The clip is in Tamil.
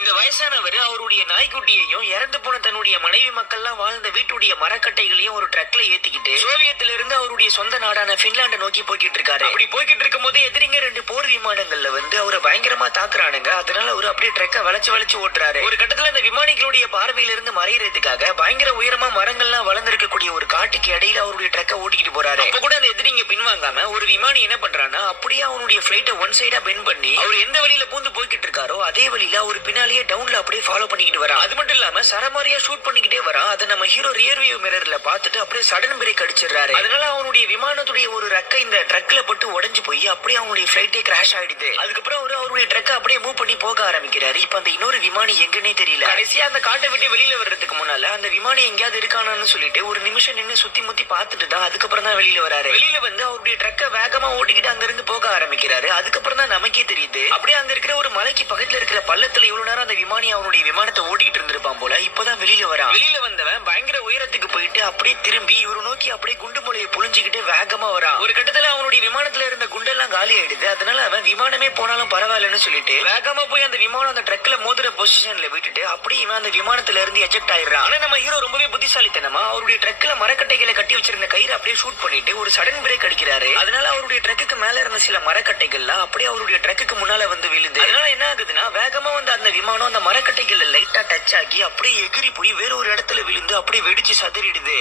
இந்த வயசானவர் அவருடைய நாய்க்குட்டியையும் இறந்து போன தன்னுடைய மனைவி மக்கள்லாம் வாழ்ந்த வீட்டுடைய மரக்கட்டைகளையும் ஒரு ட்ரக்ல ஏத்திக்கிட்டு சோவியத்துல இருந்து அவருடைய சொந்த நாடான பின்லாண்டை நோக்கி போய்கிட்டு இருக்காரு. அப்படி போய்கிட்டு இருக்கும் போது எதிரிங்க 2 போர் விமானங்கள்ல அவரை பயங்கரமா தாக்குறானுங்க. அதனால அவரு அப்படியே ட்ரக்க வளைச்சு ஓட்டுறாரு. ஒரு கட்டத்துல அந்த விமானிகளுடைய பார்வையில இருந்து மறையறதுக்காக பயங்கர உயரமா மரங்கள்லாம் வளர்ந்திருக்கக்கூடிய ஒரு காட்டுக்கு இடையில அவருடைய ட்ரக்க ஓட்டிக்கிட்டு போறாரு. அப்ப கூட அந்த எதிரிங்க பின்வாங்காம ஒரு விமானி என்ன பண்றான்னா அப்படியே அவனுடைய பிளைட்டை ஒன் சைடா பெண்ட் பண்ணி அவர் எந்த வழியில பூந்து போய்கிட்டு இருக்காரோ அதே வழியில ஒரு பின்னாலேயே டவுன்ல அப்படியே ஃபாலோ பண்ணிக்கிட்டு வரான். அது மட்டும் இல்லாம சரமாரியா ஷூட் பண்ணிக்கிட்டே வரான். அதை நம்ம ஹீரோ ரியர் வியூ மிரர்ல பார்த்துட்டு அப்படியே சடன் பிரேக் அடிச்சிடறாரு. அதனால அவனுடைய விமானத்துடைய ஒரு ரெக்கை இந்த ட்ரக்ல பட்டு உடைஞ்சு போய் அப்படியே அவனுடைய பிளைட்டே கிராஷ் ஆயிடுது. அதுக்கப்புறம் அவருடைய ட்ரக்கை அப்படியே மூவ் பண்ணி போக ஆரம்பிக்கிறாரு. இப்ப அந்த இன்னொரு விமானி எங்கன்னே தெரியல. கடைசியா அந்த காட்டை விட்டு வெளியில வர்றதுக்கு முன்னால அந்த விமானி எங்கேயாவது இருக்கானான்னு சொல்லிட்டு ஒரு நிமிஷம் நின்று சுத்தி முத்தி பார்த்துட்டு தான் அதுக்கப்புறம் தான் வெளியில வராரு. வெளியில வந்து அவருடைய ட்ரக்கை வேகமா ஓட்டிக்கிட்டு அங்க இருந்து போக ஆரம்பிக்கிறாரு. அதுக்கப்புறம் தான் நமக்கே தெரியுது அப்படியே அங்க இருக்கிற ஒரு மலைக்கு பக்கத்துல இருக்கிற பள்ளத்துல இவ்வளவு நேரம் அந்த விமானி அவனுடைய விமானத்தை ஓட்டிக்கிட்டு இருந்திருப்பான் போல. இப்பதான் வெளியில வரான். வெளியில வந்தவன் பயங்கர உயரத்துக்கு போயிட்டு அப்படியே திரும்பி இவரு நோக்கி அப்படியே குண்டு மூலையை புழிஞ்சுக்கிட்டு வேகமா வரான். ஒரு கட்டத்துல அவனுடைய விமானத்துல இருந்த குண்டெல்லாம் காலி ஆயிடுது. அதனால அவன் விமானமே போனாலும் பரவாயில்லன்னு சொல்லிட்டு வேகமா போய் அந்த விமானம் அந்த ட்ரக்ல மோதுற பொசிஷன்ல விட்டுட்டு அப்படியே இவன் அந்த விமானத்துல இருந்து எஜெக்ட் ஆயிடுறான். ஆனா நம்ம ஹீரோ ரொம்பவே புத்திசாலித்தனமா அவருடைய ட்ரக்ல மரக்கட்டைகளை கட்டி வச்சிருந்த கயிறு அப்படியே ஷூட் பண்ணிட்டு ஒரு சடன் பிரேக் அடிக்கிறாரு. அதனால அவருடைய ட்ரக்குக்கு மேல இருந்த சில மரக்கட்டைகள்லாம் அப்படியே அவருடைய ட்ரக்குக்கு முன்னால வந்து விழுது. அதனால என்ன ஆகுதுன்னா வேகமா வந்து அந்த விமானம் அந்த மரக்கட்டைகள்ல லைட்டா டச் ஆகி அப்படியே எகிரி போய் வேற ஒரு இடத்துல விழுந்து அப்படியே வெடிச்சு சதறிடுது.